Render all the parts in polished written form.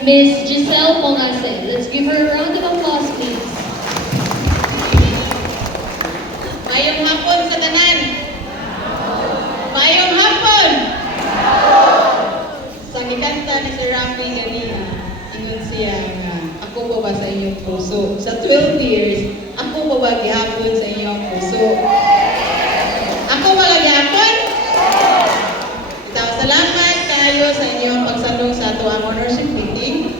Miss Giselle Pongase. Let's give her a round of applause, please. Mayong hapon sa tanan. Mayong hapon. Sa gikanta ni Sir Rami ganina, ingon siya nga, ako pa ba sa inyong puso? Sa 12 years, ako pa ba gihapon sa inyong puso? Ako ba gihapon? So, salamat kayo sa inyong pagsadong sa ato ang ownership meeting.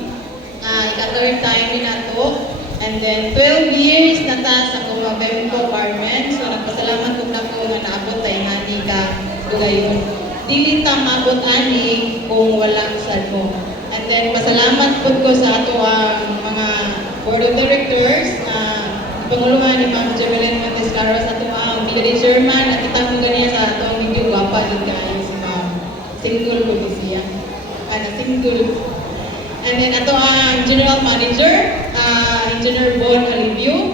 Ika-third time ni nato. And then 12 years na ta sa Kumabemco Parmen. So nagpasalamat ko na po nga naabot tayo nga ni ka Bugayon. Dili ta maabot ani kung wala sad mo. And then pasalamat po ko sa ato ang mga board of directors na panguluhan ni Ma'am Jemelyn Montes Caro sa ato ang brigadier chairman at itang ganiya sa ato ang hindi guwapa din kayo si Ma'am. Single po siya. Single. And then ato ang general manager, Engineer Bon Alivio.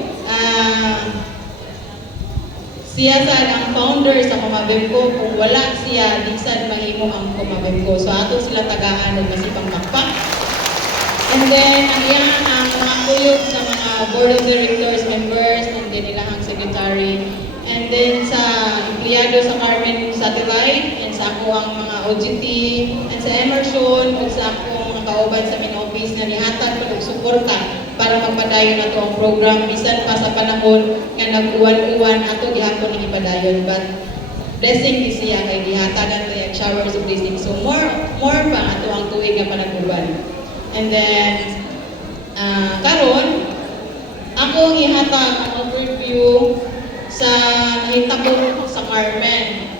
Siya sad ang founder sa Kumabemco. Kung wala siya, di sad mahimo ang Kumabemco. So ato sila tagaan ng masipang makpak. And then ang iyang ang mga tuyog sa mga board of directors members, and then ilang secretary. And then sa empleyado sa Carmen Satellite, and sa ako ang mga OGT, and sa Emerson, at sa akong kauban sa main office na nihatag ko suporta para magpadayon nato ang program bisan pa sa panahon nga nag-uwan-uwan ato gihapon ni ipadayon, but blessing di siya kay gihatagan kay showers of blessing. So more pa ato ang tuig nga panag-uwan. And then karon ako ang ihatag ang overview sa hitabo sa Carmen.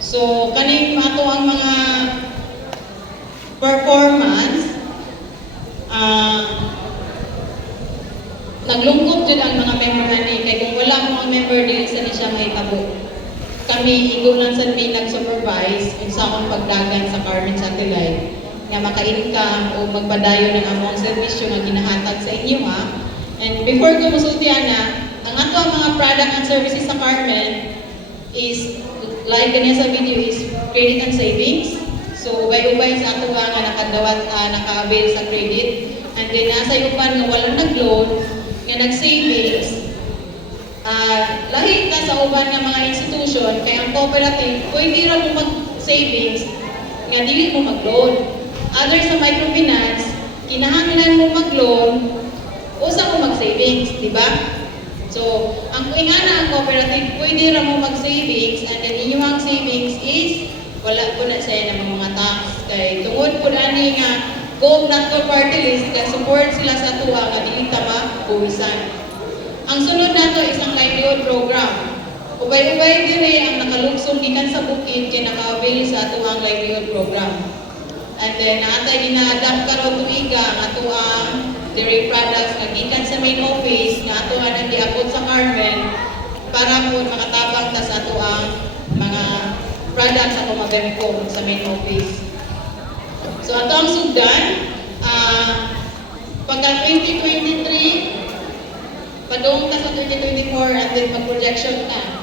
So kaning ato ang mga performance, naglungkot jud ang mga member ani kay kung wala mo ang member dili sa siya mahitabo. Kami igo lang sa may nag-supervise sa akong pagdagan sa Carmen Satellite nga maka-income o magpadayon ng among serbisyo nga ginahatag sa inyo ha. And before ko musultian na, ang ato ang mga product and services sa Carmen is like ganyan sa video is credit and savings. So ubay-ubay sa ato nga nakadawat naka-avail sa credit. And then nasa uban nga walang nag-loan nga nag-savings. Lahi ka sa uban nga mga institution kaya ang cooperative pwede ra mo mag-savings nga dili mo mag-loan. Other sa microfinance, kinahanglan mo mag-loan o sa mo mag-savings, di ba? So, ang ingana ang cooperative, pwede ra mo mag-savings and then inyong savings is wala po na siya ng mga tax. Kaya tungod po na ni nga go not go party list, kaya support sila sa tuwa nga dili tama buwisan. Ang sunod nato isang livelihood program. Ubay-ubay din ang nakalugsong gikan sa bukid kay naka-avail sa ato ang livelihood program. And then naatay gina-adapt karon tuiga ang ato ang dairy products nga gikan sa main office nga ato nga nag-iabot sa Carmen para po makatabang ta sa ato ang mga products sa Kumabemco sa main office. So ato ang sugdan, pagka 2023, padung ta sa 2024 and then mag-projection ta.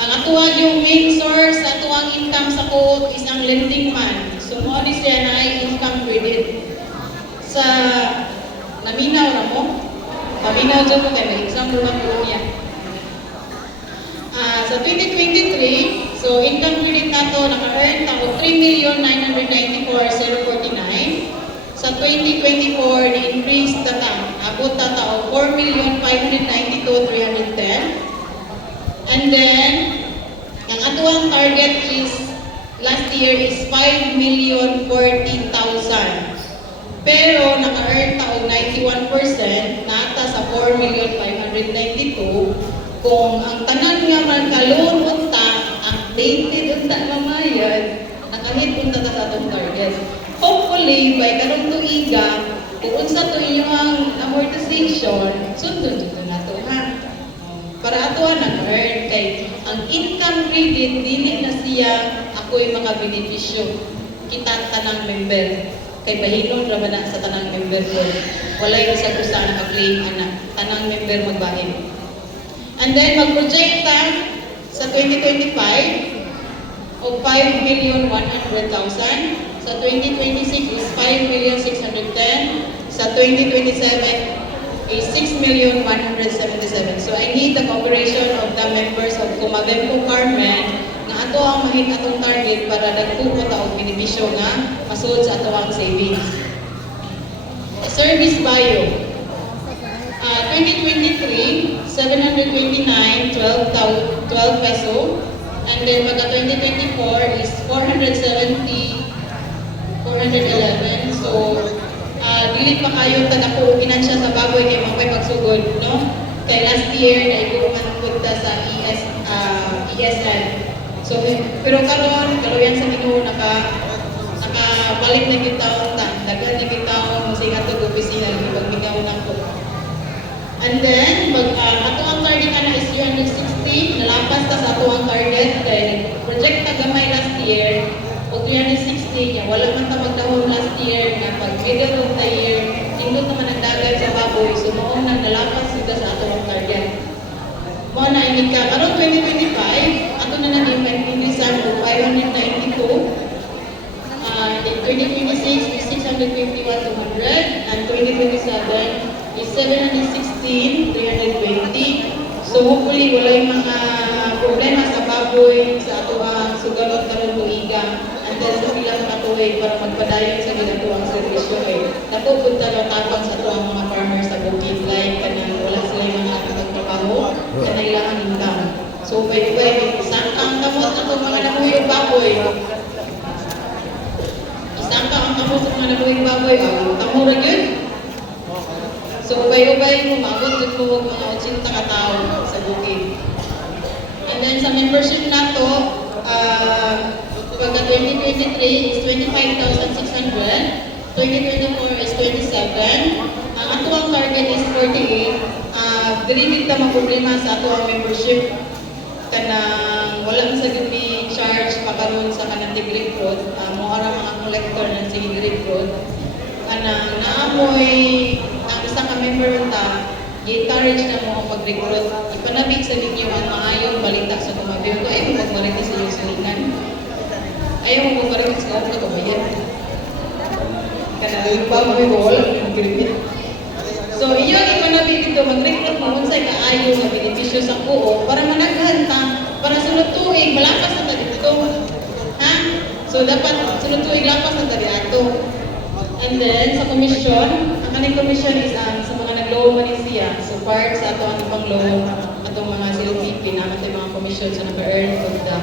Ang atuang yung main source sa atuang income sa ko is ang lending man. So mo ni siya na ay income credit. Sa naminaw na mo? Naminaw dyan mo kaya may example na po niya. Sa 2023, so income credit nato naka-earn ako 3,994,049. Sa 2024, ni-increase ta abot ta tao 4,592,310. And then, ang atuang target is last year is 5,040,000. Pero naka-earn ta og 91% nata sa 4,592,000. Kung ang tanan nga man ka-loan unta, updated unta mamayad, nakahit unta ta sa atong target. Hopefully, by karong tuiga, kung unsa to inyong amortization, sundon dito na to ha. Para ato nag-earn kay ang income credit dili na siya ako'y makabenepisyo kita tanang member kay bahinon ra man sa tanang member ko walay usa-usa naka-claim ana tanang member magbahin. And then mag-project ta sa 2025 og 5,100,000 Sa 2026 is 5,610,000. Sa 2027 is 6,177,000. So I need the cooperation of the members of Kumabempo Carmen nga ato ang mahit atong target para nagtuko ta og benepisyo nga masud sa ato ang savings. Service bio. 2023, 729, 12 peso. And then pagka 2024 is 470, 411. So, dili pa kayo tagapo pinansya sa baboy kay mapay pagsugod, no? Kay last year na iguman punta sa ESN. So, pero karon kaluyan sa Ginoo nakabalik na kita daghan na kita musing ato opisina ibagbigaw na ko. And then, ato ang target na is 360, nalapas ta sa ato ang target, then project na gamay last year, o 360 niya, wala man ta magdahon last year, nga pag middle of the year, nindot naman ang dagat sa baboy, so noong nang nalapas sila sa ato ang target. Mo na ingit ka, around 2025, ato na naging pinilisan o 592, 2026 is 651, 200, and 2027, is 716, 320. So hopefully wala yung mga problema sa baboy, sa ato ang sugalot karon tuiga, and then sa pilang katuig para magpadayon sa ginatuang servisyo eh. Napupunta na tapang sa ato ang mga farmers sa bukid, like kanang wala sila yung mga atong trabaho, kanailangan income. So by isang ang kamot atong mga namuyong baboy. Isang ang kamot sa mga namuyong baboy, kamura yun. So, ubay-ubay mo, maabot dito mo mga 80 ka tao sa bukid. And then, sa membership na to, pagka 2023 is 25,600, 2024 is 27, ang ato ang target is 48. Dili dito problema sa ato ang membership, kanang wala sa gini charge pagkaroon sa kanang Tigrid Road, mo ara mga collector ng Tigrid Road, kanang naamoy ang isa ka member ta, i-encourage na mo ang pag-recruit. Ipanabig sa ninyo ang maayong balita sa Kumabempo. Ayaw mo magmarites sa iyong silingan. Ayaw mo magmarites sa iyong kabayan. Kanang baboy mo, wala yung gripit. So, iyong ipanabig dito, mag-recruit mo kung sa'y kaayo na benepisyo sa buo para managhan ta, para sunod tuig, malakas na tayo dito. Ha? So, dapat sunod tuig, lakas na tayo dito. And then, sa commission, ang kaning commission is sa mga nag-loan man siya. So, part sa ato ang pang loan, atong mga silupipin, naman tayo mga commission sa nag-earn of the.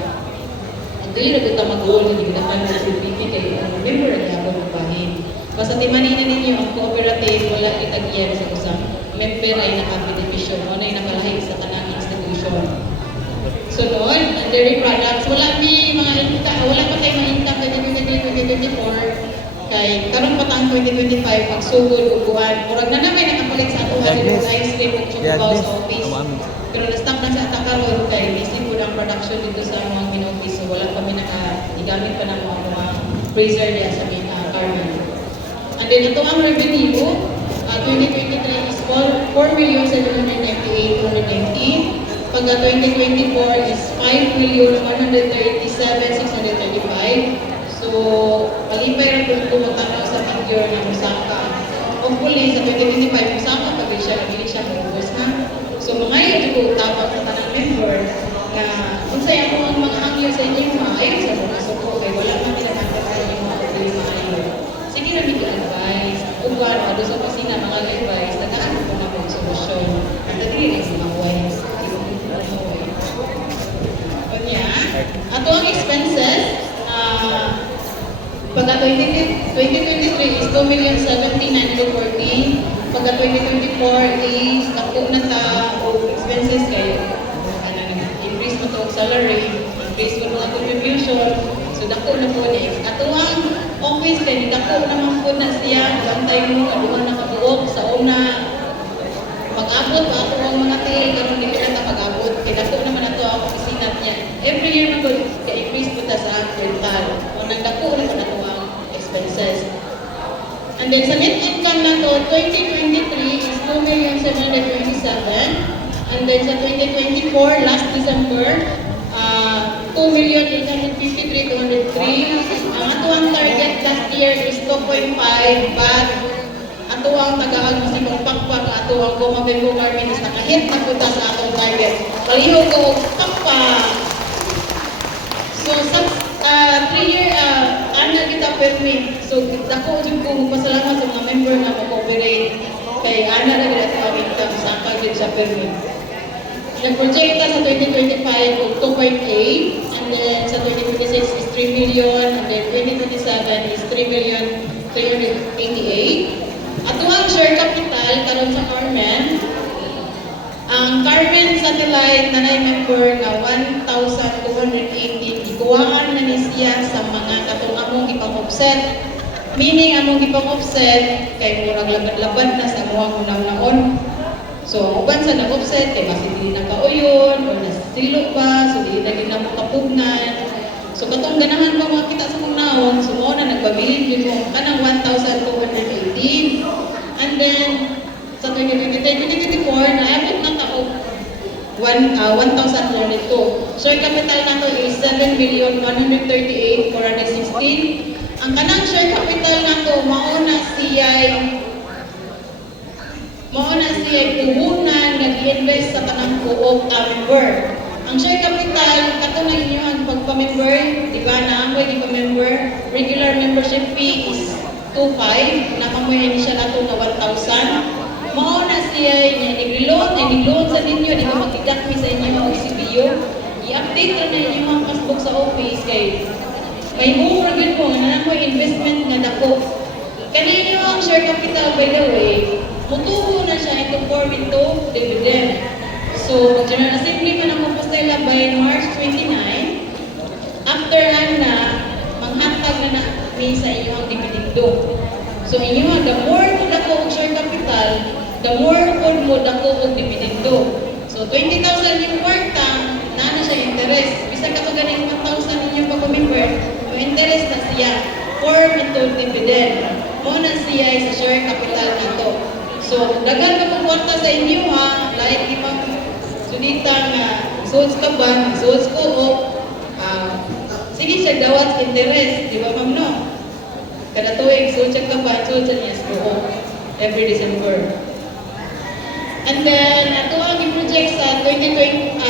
At dili na kita mag-goal, hindi na pa ng silupipin kayo ang member ang yapon ng bahin. Basta timanin na ninyo ang cooperative, wala kitag-iyan sa usang member ay nakabenepisyo, o na nakalahi sa kanang institution. Sunod, ang dairy products, wala pa tayo ma-income sa 2024. Kay karon pa tang 2025 pagsugod ug buwan murag na naman nakapalit sa ato nga ice cream ug chocolate sa office pero na-stop na sa ato karon kay busy po ang production dito sa mga kin-office so wala kami igamit pa na mga freezer niya sa Carmen. And then ito ang revenue 2023 is 4,798,290. Pagka 2024 is 5,137,635. So, palipay rin po magtanaw sa figure ng Musaka. Hopefully, sa 2025, Musaka pag siya, hindi siya mag-ubos na. So, mga yun po tapos sa tanang member na kung sa'yo ako ang mga angyo sa inyo, maayos sa mga suko, kaya wala man nila nagkakaya yung mga problema maayo. Sige na medyo advice. Uban, ano sa kusina, mga advice, nagkaan po na po solusyon. At nagri rin sa mga ways. Kanya, ato ang expenses, pagka 2023 is 2,079,040. Pagka 2024 is naku na ta o expenses kayo. Increase mo to salary, increase mo mga contribution. So dako na po ni. Ato ang office kay dako naman po na siya. Bantay mo aduhan na kabuok sa una. Mag-abot pa ato ang mga til karon di na ta mag-abot. Kay dako naman ato ang opisina niya. Every year man po ka-increase po ta sa rental. Nang dako na ato ang expenses. And then sa net income na to, 2023 is 2,727,000. And then sa 2024, last December, 2,853,203. ang atuang target last year is 2.5, but atuang tagahag mo si pagpakpak, atuang Gumabembo Carmen is nakahit na punta sa atong target. Palihog ko pakpak. So, sa 3-year, ano kita permit. So, dako dyan ko magpasalamat sa mga member na mag-cooperate kay ana na gila sa aming sa kagid sa permit. Nag-project ta sa 2025 og 2.8, and then sa 2026 is 3 million, and then 2027 is 3 million 388. Ato ang share capital karon sa Carmen. Ang Carmen Satellite na member nga 1,218 ikuhaan na ni siya sa mga katong among ipang-offset. Meaning among ipang-offset kay murag labad-labad na sa among unang-naon. So, ang uban sa nag-offset kay mas hindi na kauyon o nasilo pa, so di na din na mo kapugnan. So, katong ganahan ko makita sa mong naon, so mo na nagbabilin yun mo kanang 1,218. And then, sa 2024, naabot na tao 1,042. Share capital na to is 7,138,416. Ang kanang share capital na to, mauna siya puhunan nga i-invest sa tanang co-op member. Ang share capital, katunay niyo ang pagpa-member, di ba, naamoy di pa-member, regular membership fee is 2,500, nakamoy ni siya nato na 1,000. Mauna siya nag-loan sa ninyo, di ba magkidakmi sa inyo mga CBU, i-update na ninyo mga passbook sa office kay may buong rin mo, nga namoy investment nga dako. Kanino ang share capital, by the way, mutubo na siya into form into dividend. So, General Assembly man ang mapastela by March 29. After na, manghatag na ni sa inyong dividendo. So, inyo, the more mo dako ang share capital, the more mo dako ang dividendo. So, 20,000 yung kwarta, na siya interest. Bisa ka to ganing 1,000 ninyong pag-member, may interest na siya. Form into dividend. Muna siya sa share capital na to. So, dagan ka pong kwarta sa inyo ha, like di pang suditang suits ka ba, suits ko o sige siya dawat interest, di ba ma'am no? Kada tuwing suits ka ba, suits niya ko every December. And then, ato ang i-project sa 2025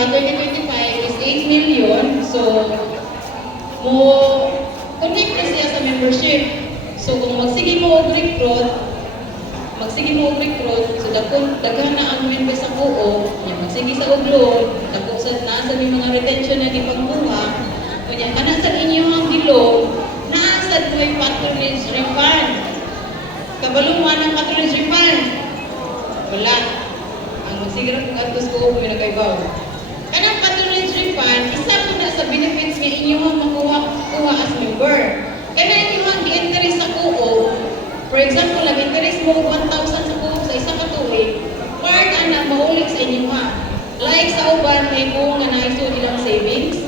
is 8 million. So, mo connect na siya sa membership. So, kung magsige mo og-recruit, so daghan na ang member sa buo, magsige sa og-loan, dako sa nasa may mga retention na gipangkuha, kunya kana sa inyo ang gilo, naasad mo yung patronage refund. Kabalungan ang patronage refund. Wala. Ang magsige ra kung atos ko may nagaybaw. Kanang patronage refund, isa po na sa benefits nga inyo ang makuha as member. Kana inyo ang gi-interest sa kuo. For example, nag-interest mo 1,000 sa kuo sa isa ka tuig, part na maulit sa inyo ha. Like sa uban, may buong nga naisod ilang savings,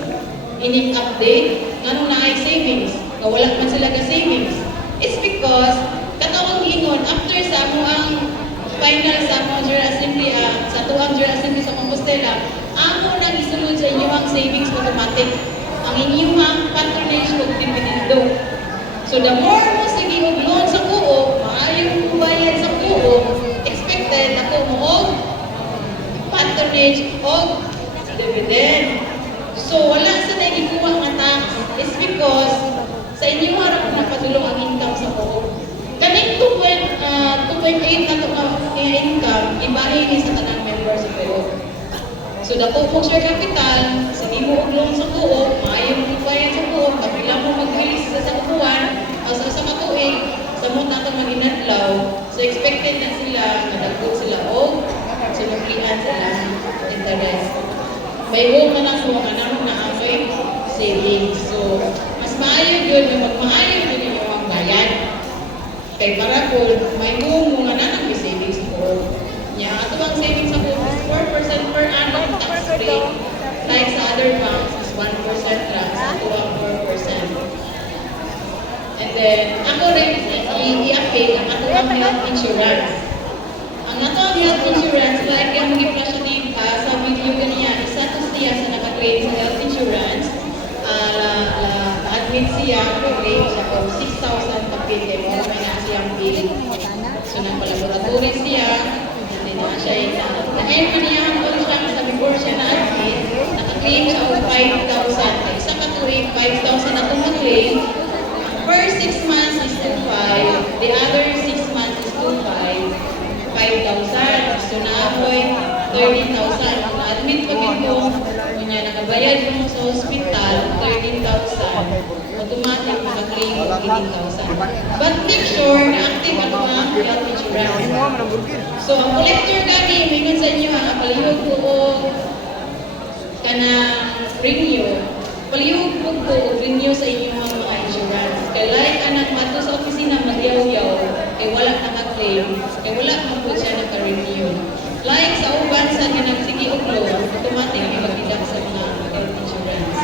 ining update, nga na-ay savings, nga wala man sila ka savings. It's because, katawang ingon, after sa mo ang final sa mo General Assembly, sa tuwang General Assembly sa Compostela, amo nang isulod sa inyo ang savings automatic, ang inyong patronage o dividendo. So the more mo sige og loan sa kuo, maayong bayad sa kuo, expected ako mo og patronage o dividend. So wala sa nagikuha nga tax is because sa inyo harap na padulong ang income sa kuo. Kaning 2.8 na to income, ibahin ni sa tanang member sa kuo. So dako pong share capital, sige mo og loan sa kuo, maayong bayad sa kuo, kapila mo mag-release sa kuwan, sa matuig, sa mo na itong mag-inadlaw, so expected na sila, madagod sila o sinuklian sila interest. May buong na lang mo, anong na-amoy savings. So, mas maayo yun, na magmaayo yun yung mga bayan. Kaya para po, may buong mo nga na savings po. Ito ang savings ako is 4% per annum tax rate. Like sa other banks, is 1% lang, sa 4%. And then, ako rin i-update ang ato ang health insurance. Ang ato ang health insurance, like yung mag-i-flash din sa video ganyan, isa to siya sa naka-claim sa health insurance. admit siya, mag-claim siya o 6,000 kapit kay mo may na siyang bill. So nagpa-laboratory siya, hindi na siya na-end niya kung siya sa before siya na-admit, naka-claim siya o 5,000. Kaya isa ka tuwing 5,000 na tumatclaim, per 6 months is 2,500, the other 6 months is 2,500, 5,000. So naapoy 30,000. Kung na-admit pa dito, kung niya nakabayad mo sa hospital, 13,000, automatic maka-claim mo 18,000. But make sure na active ang mga health insurance. So ang collector kami, may sa inyo ha, palihog ko o kanang renew. Palihog po ko o renew sa inyo mga insurance. Kaya like anak mato sa opisina, magyaw-yaw, kaya wala naka-claim, kaya wala mo po siya naka-renew. Like sa uban sa sige uglo, automatic may magbilang sa mga health insurance.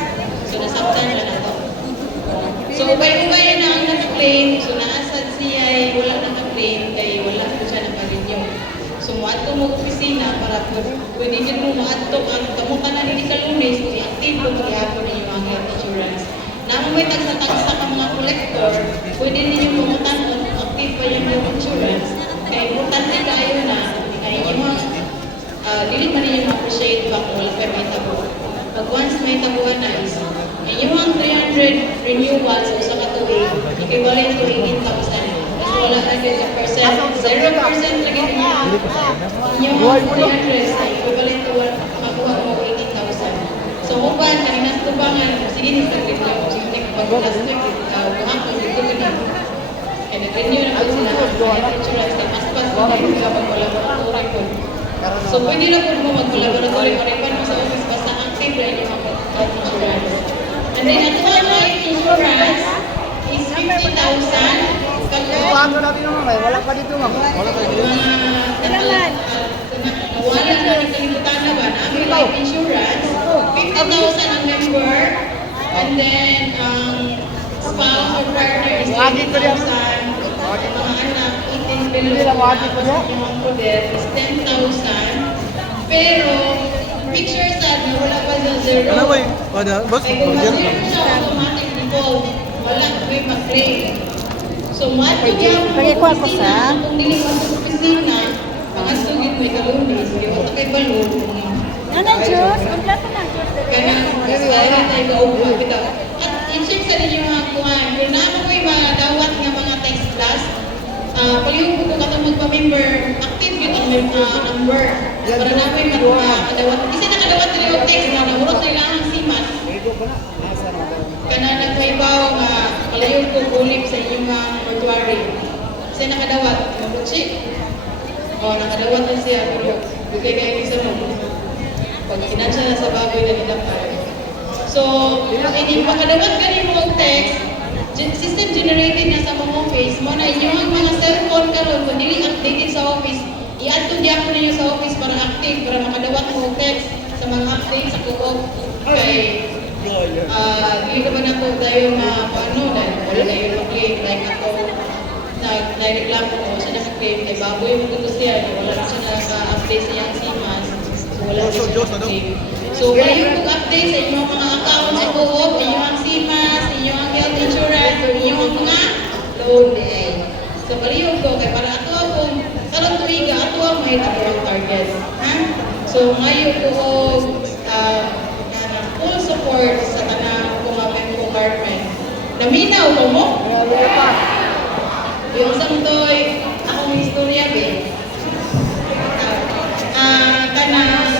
So nasabtan lang na to. So ubay-ubay na ang naka-claim, so naasad siya wala naka-claim, kaya wala po siya naka-renew. So muadto mo opisina para pwede din mo muadto ang kamuka na nini ka Lunes, kung i-active po magyapon ninyo ang health insurance. Naman may tagsa-tagsa ka mga collector, pwede ninyo pumutan kung active pa yung health insurance. Kaya importante kayo na, kaya yung dili man ninyo ma-appreciate ba kung wala pa may tabo. Pag once may tabuhan na is, yung 300 renewals o sa katuwing, equivalent to 18,000. Kasi wala na yung percent, 0% lagi niya. Yung 300 ay equivalent to makuha mo 18,000. So kung ba, kanina sa tubangan, sige ni sa renew, sige pag-last week, buhapon, dito ka na. Kaya nag-renew na po sila ang insurance, kaya mas pas mo na yung pag-collaboratory po. So pwede na po mo mag-collaboratory, paripan mo sa office, basta active rin yung health insurance. And then, at life insurance is 50,000. Paano natin naman kayo? Wala pa dito ma'am. Wala pa dito. Wala na nakalimutan na ba? Ang life insurance, 50,000 ang member. And then, spouse or partner is 20,000. Mga anak, 18 below. Yung poder is 10,000. Pero, picture sad na wala pa sa zero. Ano ba yun? Boss, kaya kung ma-zero siya, automatic default. Wala may mag-claim. So, matugyan mo opisina, kung dili mo sa opisina, pangasugin mo ikalunis, kaya wala kay balon. Ano, Diyos? Kompleto na, Diyos. Kaya kaya tayo kaupo. At in-check sa ninyo mga kuhan, kung naman mo yung mga dawat ng mga text class, palihog ko katong magpa-member, active yun ang number. Para na po yung makadawat. Kasi nakadawat nila yung text na naurot nila ang simas. Kana nagpaibaw nga palihog ko kulip sa inyong mga mortuary. Kasi nakadawat, mabutsi. O, nakadawat na siya, pero bigay kayo sa mo. Pag kinansya na sa baboy na nilapay. So, hindi makadawat ka rin mo text, system generated na sa mga office, mo na inyong mga cellphone karon kung dili updated sa office, i-add to diapon ninyo sa office para active, para makadawat mo text sa mga update sa co-op. Kay, hindi naman ako tayo paano, dahil wala na yung mag-claim, like ako, nag-reklamo ko, siya nag-claim, kay baboy mo gusto siya, wala na siya naka-update sa iyang CMAS, so wala na siya nag-claim. So, kayo kung update sa inyong mga account sa co-op, inyong CMAS, inyong health insurance, o inyong mga loan day. So, palihog ko, kaya para ato akong, karon tuiga, ato ang may ang target. Ha? So, ngayon ko, full support sa tanang kumapin compartment. Naminaw ko mo? Yung samtoy, akong istorya, be. Kanang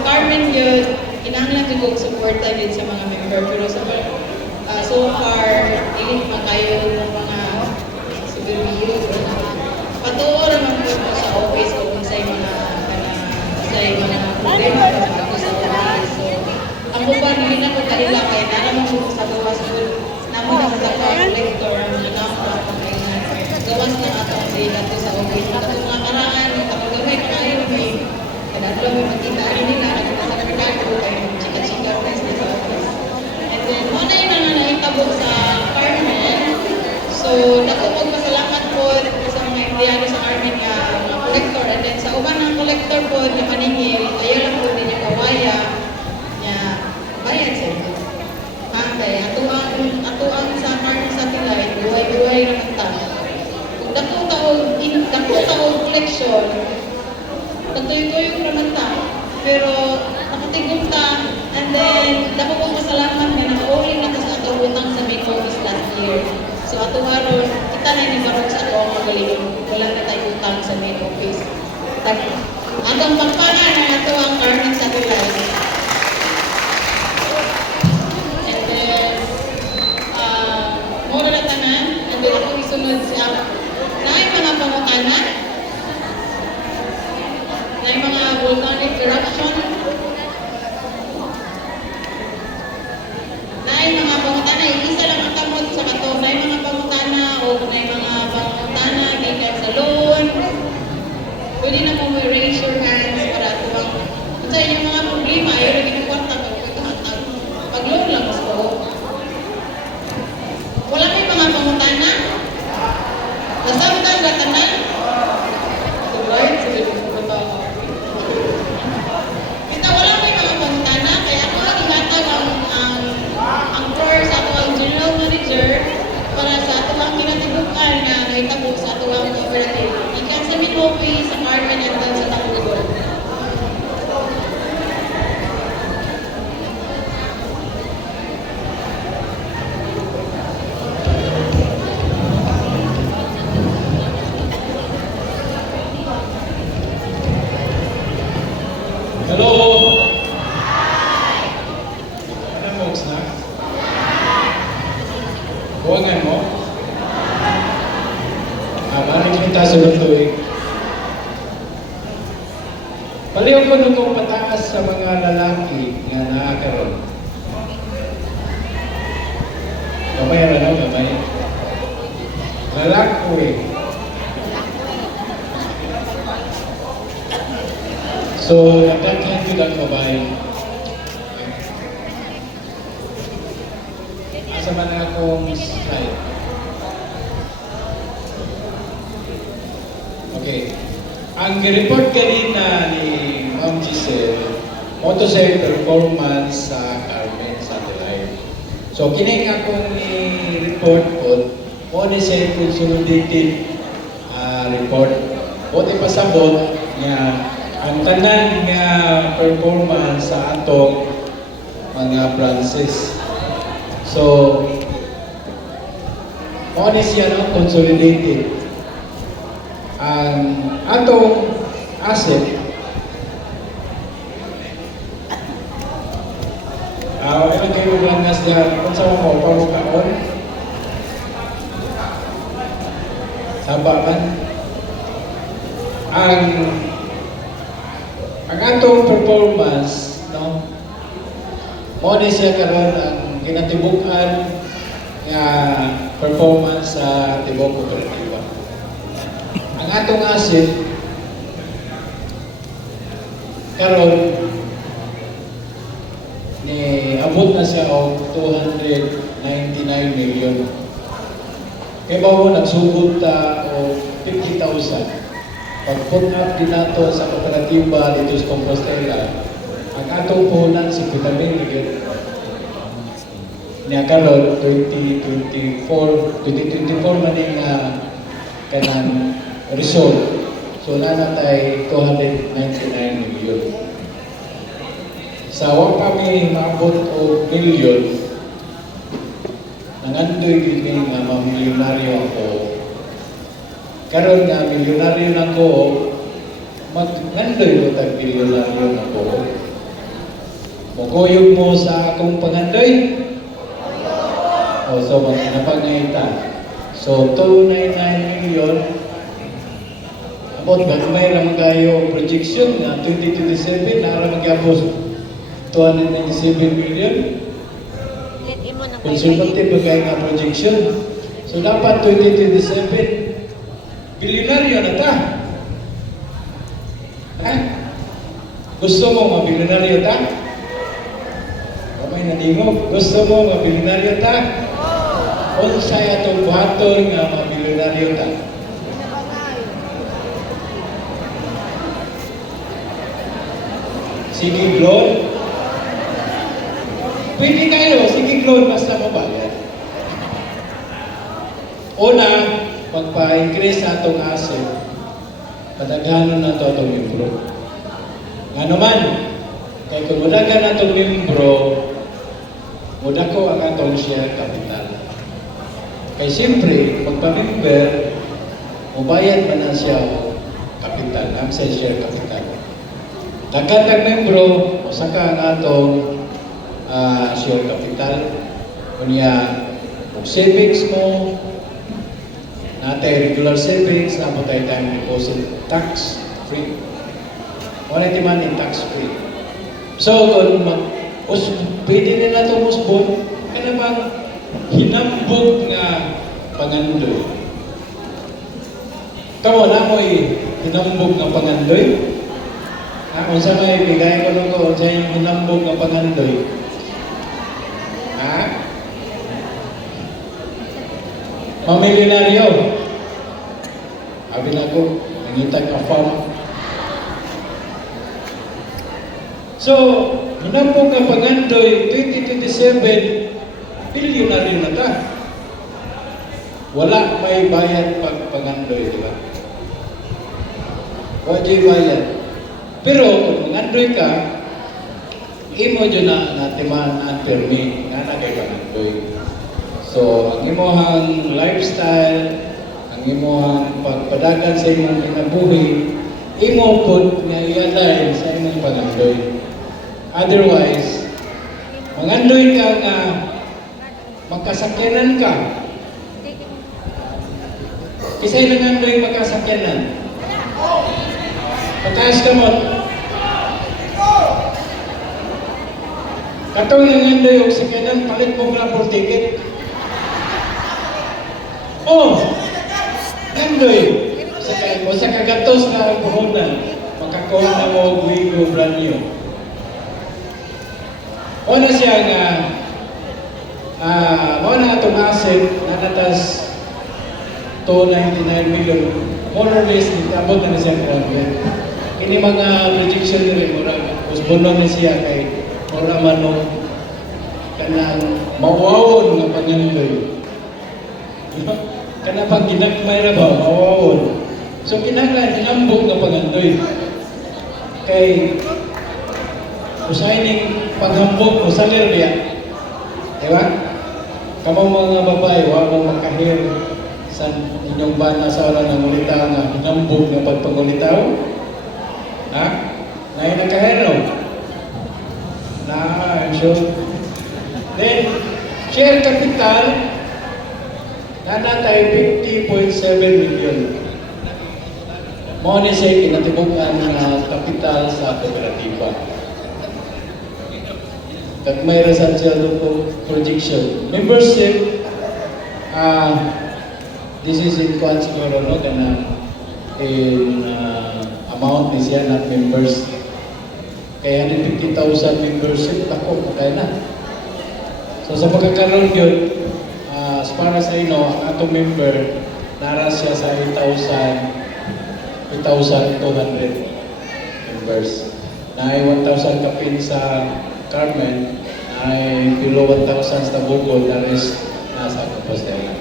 Carmen yun, kinahanglan ko support din sa mga member. Pero so far, hindi pa kayo ng mga superview. Patuo naman po sa office kung sa mga problema na ako sa office. So, ang buwan, hindi na ko kanila kaya nalaman ko sa gawas ko. Naman ako sa collector, mga kapwa, gawas na ako ang data ko sa office. Kapag mga karaan, kapag gamay pa kayo, may kadadalo may magkita nila, nakita sa merkado, kayo chika-chika sa office. And then, ano yung mga naitabo sa Carmen? eleksyon, nagtuyo-tuyo naman ta. Pero nakatigong ta, and then dako kong pasalamat nga naka-uli na ta sa atong utang sa main office last year. So ato aron, kita na yung barog sa ato ang magaling. Wala na tayo utang sa main office. Atong pagpana na ato ang Carmen Satellite. And then, mura na tanan, and then ako isunod siya. Naay mga pangutana, naay mga volcanic eruption, naay mga pangutana, isa lang ang kamot sa kato, naay mga pangutana o naay mga pangutana, gikan sa loan. Pwede na mo raise your hands para tuwang, kung sa inyong mga problema, ayaw na ginagwarta, pagkakahatag, pag-loan lang gusto. Wala may mga pangutana? Nasabtan ka tanan? Right? Sige, pupunta ako. Kita, wala may mga pangutana, kaya ako ihatag ang floor sa ato ang general manager para sa ato ang kinatibukan na naitabo sa ato ang cooperative. Ikan sa Minopi, sa Carmen, and then sa Tangugol. Hello! Ano folks na? Buwangan mo? Maraming kita sa lutoy. Paliw ko nung kong pataas sa mga lalaki nga nakakaroon. Gamay na no, gamay. Lalaki. So, nagkakahan ko lang babae. Asa man akong slide. Okay. Ang report kanina ni Ma'am Giselle, motorcycle performance sa Carmen Satellite. So, kining akong report ko, mo ni sa consolidated report. Buti pasabot nga ang tanan nga performance sa atong mga branches. So, mo ni siya no, consolidated. Ang atong asset ilang kayo brangas diyan kung saan mo parukaon sababan ang atong performance no mo ni siya karon ang kinatibukan nga performance sa tibok kooperatiba. Ang atong asset karon ni abot na siya og 299 million. Kaya ba mo nagsugod ta o 50,000 pag-put up din nato sa kooperatiba dito sa Compostela. Ang atong puhunan si million niya karon 2024 man yung kanang result. So nanatay 299 million. Sa wag kami maabot o million, nangandoy din nga milyonaryo ako. Karon nga milyonaryo na ko, maghandoy mo tag milyonaryo na ko. Muguyog mo sa akong pangandoy? O so napangayta. So 299 million, abot ba may naman kayo projection na 2027 na alam magyapos 297 million. Conservative ba kayo nga projection? So dapat 2027 bilyonaryo na ta. Ha? Gusto mo mabilionaryo ta? Kamay na mo. Gusto mo mabilionaryo ta? Unsay atong buhaton nga mabilionaryo ta? Sige, Lord. Pwede kayo, sige, Lord, basta mabayad. Una, magpa-increase sa atong asset. Padaghanon na ito itong membro. Nga naman, kaya kung mudaghan na itong membro, mudako ang atong share capital. Kaya siyempre, magpa-member, mubayad man na siya o capital, ang sa share capital. Nagkatag membro, usaka ang atong share capital. Kunya, kung savings mo, natay regular savings, napot tayo time deposit, tax free. Wala iti man in tax free. So, kung pwede nila ito musbon, kaya bang hinambog nga pangandoy. Kamu na mo'y hinambog nga pangandoy? Kung sa may bigay ko nung ko, sa yung hinambog nga pangandoy. Ha? Mamilyonaryo. Sabi na ko, nangitag ka farm. So, hinambog nga pangandoy, 2027, bilyonaryo na ta. Wala may bayad pag pangandoy, di ba? Wala bayad. Pero kung mangandoy ka, imo dyan na natiman ang permi nga na kay pangandoy. So, ang imohang lifestyle, ang imohang pagpadagan sa imong kinabuhi, imo po nga ialay sa imong pangandoy. Otherwise, mangandoy ka nga magkasakyanan ka. Kisay nangandoy magkasakyanan. Pataas ka mo. Katong nangandoy og sakyanan, palit mo nga for ticket. Oh! Nandoy! O sa kagatos na ang puhunan, makakuha na mo og ligo brand new. O na siya nga, mo na itong asset na natas 299 million, more or less, abot na siya grabe. Kini mga projection nila, murag, usbunong na siya kay mura manong kanang mawawon nga pangandoy. Kana pag ginagmay na ba, mawawon. So kinahanglan hinambog nga pangandoy. Kay usahay ning paghambog mo sa lerya. Diba? Kamo mga babae, wa mo makahir sa inyong bana sa oras ng ulita nga hinambog nga pagpangulitaw. Ha? Nay nakahero. I'm sure. Then, share capital na natay 50.7 million. Mo ni siya kinatibukan nga kapital sa kooperatiba. Kag may residential projection. Membership, this is in kuan siguro, no? In amount ni siya, not members. Kaya 150,000 membership, ako, kaya na. So sa pagkakaroon yun, as far as I know, ang atong member, nara siya sa 8,200 members. Na ay 1,000 kapin sa Carmen, ay below 1,000 sa Bugol, na rest nasa Compostela.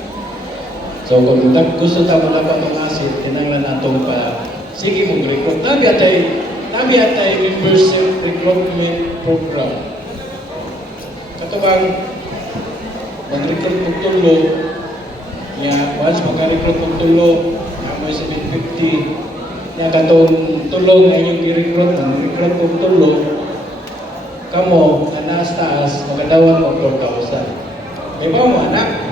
So kung gusto tamo na pa itong asset, tinanglan natong pa, sige mong record. Nabi atay membership recruitment program. Katubang mag-recruit ng tulo, once mag-recruit ng tulo, may 750, katong tulong na inyong i-recruit, mag-recruit ng tulo, kamo, anas taas, magadawan mo 4,000. May ba mo, anak?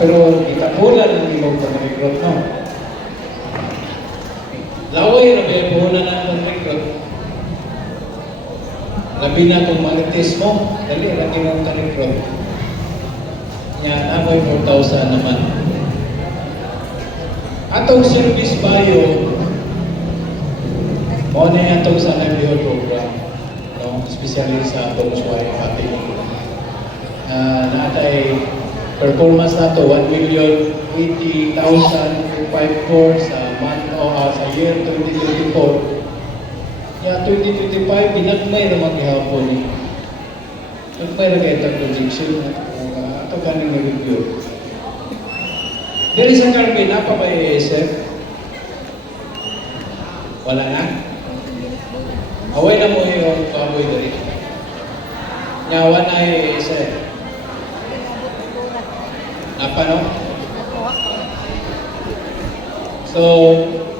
Pero itapunan ang imong pag-recruit mo. Laway na ba puhunan na ang pag-recruit? Labi na kung malitis mo, dali, lagi na ang recruit. Yan, amoy 4,000 naman. Atong service bio, mo na atong sa livelihood program, no? Especially sa atong usway pati. Natay performance na to, 1,080,054 sa month o sa year 2024. Ya 2025 binagmay na maghihapon ni. Nagmay na kayo itong projection ato ganing review. Dili sa Carmen, napa ba ASF? Wala na? Away na mo yung baboy dali. Nyawa na isa. Apa no? So,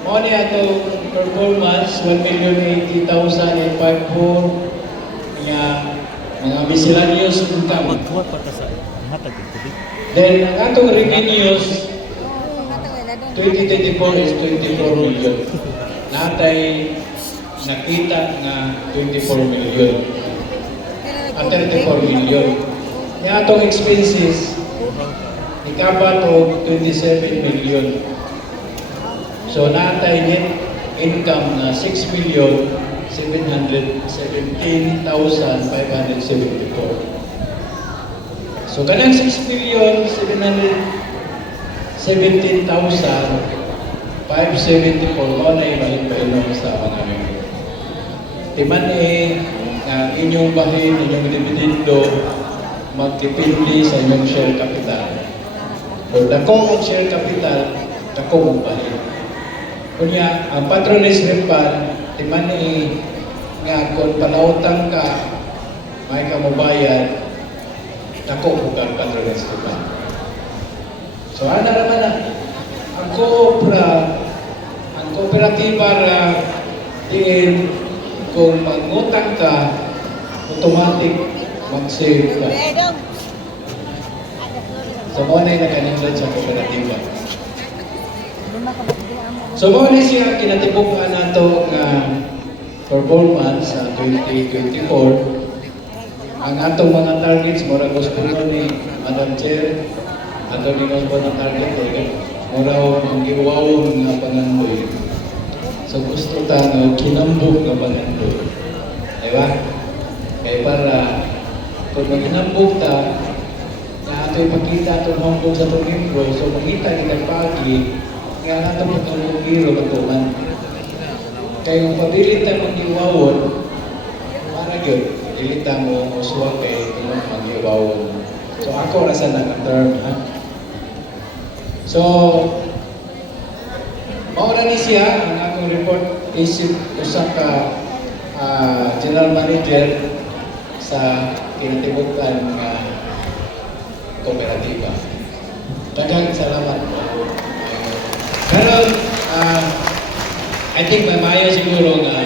mo ni atong performance 1,080,000 and 54 nga mga miscellaneous income. Magkuha pa ta sa hatag ng tubig. Then ang atong revenues 2024 is 24 million. Natay nakita na 24 million. 34 million. Yung atong expenses, ikapat o 27 million. So natay net income na 6,717,574. So kanang 6,717,574 mo na imahin sa mga member. Timan na inyong bahin, inyong dividendo, magdepende sa inyong share capital. O dako ang share capital, dako ang bahin. Kunya, ang patronage refund, timan nga kung panautang ka, may ka mo bayad, dako ang patronage refund. So ano naman na, ang kooperatiba na diin, kung mag-utang ka, automatic mag-save ka. So, mo na yung nakanindad sa kooperatiba. So, mo na siya kinatibok na ito nga performance sa 2024. Ang atong mga targets, mura gusto ni Madam Chair, ato ni gusto ng target, mura ang giwawong nga pangandoy. So gusto ta nga kinambog nga pangandoy. Diba? Kaya para kung maginambog ta, na ato ipakita itong hambog sa itong libro, so makita kita pagi, nga nato matulog hiro katuman. Kaya kung pabilit ta mag-iwawon, para yun, pabilit ta mo uswa kayo itong mag-iwawon. So ako rasa na term, ha? So, maura ni siya, ang akong report isip usa ka general manager sa kinatibukan nga kooperatiba. Daghang salamat. Pero, I think may maya siguro nga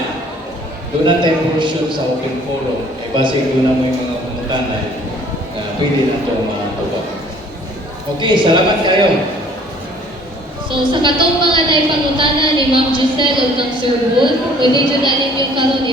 doon na tayo portion sa open forum. Ay base doon na mo yung mga pumutanay na pwede na itong matubag. Okay, salamat kayo. So sa katong mga naipangutana ni Ma'am Giselle o ng Sir Wood, pwede dyan natin yung karon